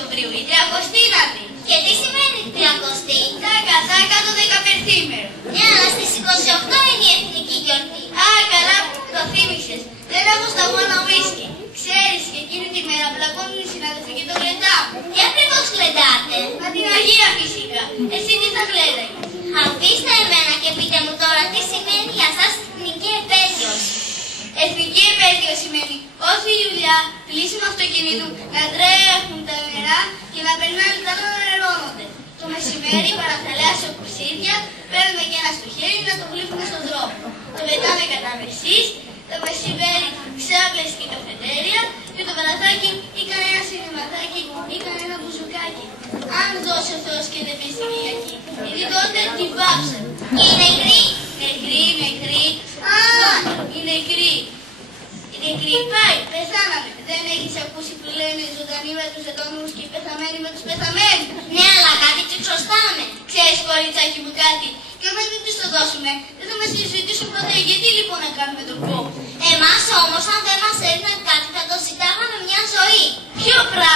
Οκτωβρίου, η 39η. Και τι σημαίνει 30η? Τάκα το 15ήμερο. Ναι, αλλά στις 28 είναι η εθνική γιορτή. Α, καλά που το θύμισες. Δεν έχω σταγόνα ουίσκι. Ξέρεις, και εκείνη τη μέρα πλακώνουν οι συναδελφοί και το γλεντάμε. Τι ακριβώς γλεντάτε? Μα την Αγία φυσικά. Εσύ τι θα γλένταγες? Αφήστε εμένα και πείτε μου τώρα τι σημαίνει για σας εθνική επέτειος. Εθνική επέτειο σημαίνει όχι δουλειά, κλείσιμο αυτοκινήτου, να τρέχουν τα νερά και να περνάνε τα να νερώνονται. Το μεσημέρι παραθαλάσσιο κουρσίδια, παίρνουμε και ένα στο χέρι να το γλύφουμε στον δρόμο. Το πετάμε κατά μεσής, το μεσημέρι ξάπλες και καφετέρια και το βραδάκι ή κανένα σινεμαδάκι ή κανένα μπουζουκάκι. Αν δώσει ο Θεός και δεν πει στη Κυριακή, γιατί τότε την πάψαν. Και οι νεκροί? Νεκροί. Α, οι νεκροί. Οι νεκροί πάει, πεθάναμε. Δεν έχεις ακούσει που λένε οι ζωντανοί με τους ζωντανούς και οι πεθαμένοι με τους πεθαμένους? Ναι, αλλά κάτι του χρωστάμε. Ξέρεις, κοριτσάκι μου, κάτι. Και όταν δεν τους το δώσουμε, δεν θα μας συζητήσουν ποτέ. Γιατί λοιπόν να κάνουμε τον κόπο? Εμάς όμως, αν δεν μας έδιναν κάτι, θα το ζητάγαμε μια ζωή. Ποιο πράγμα?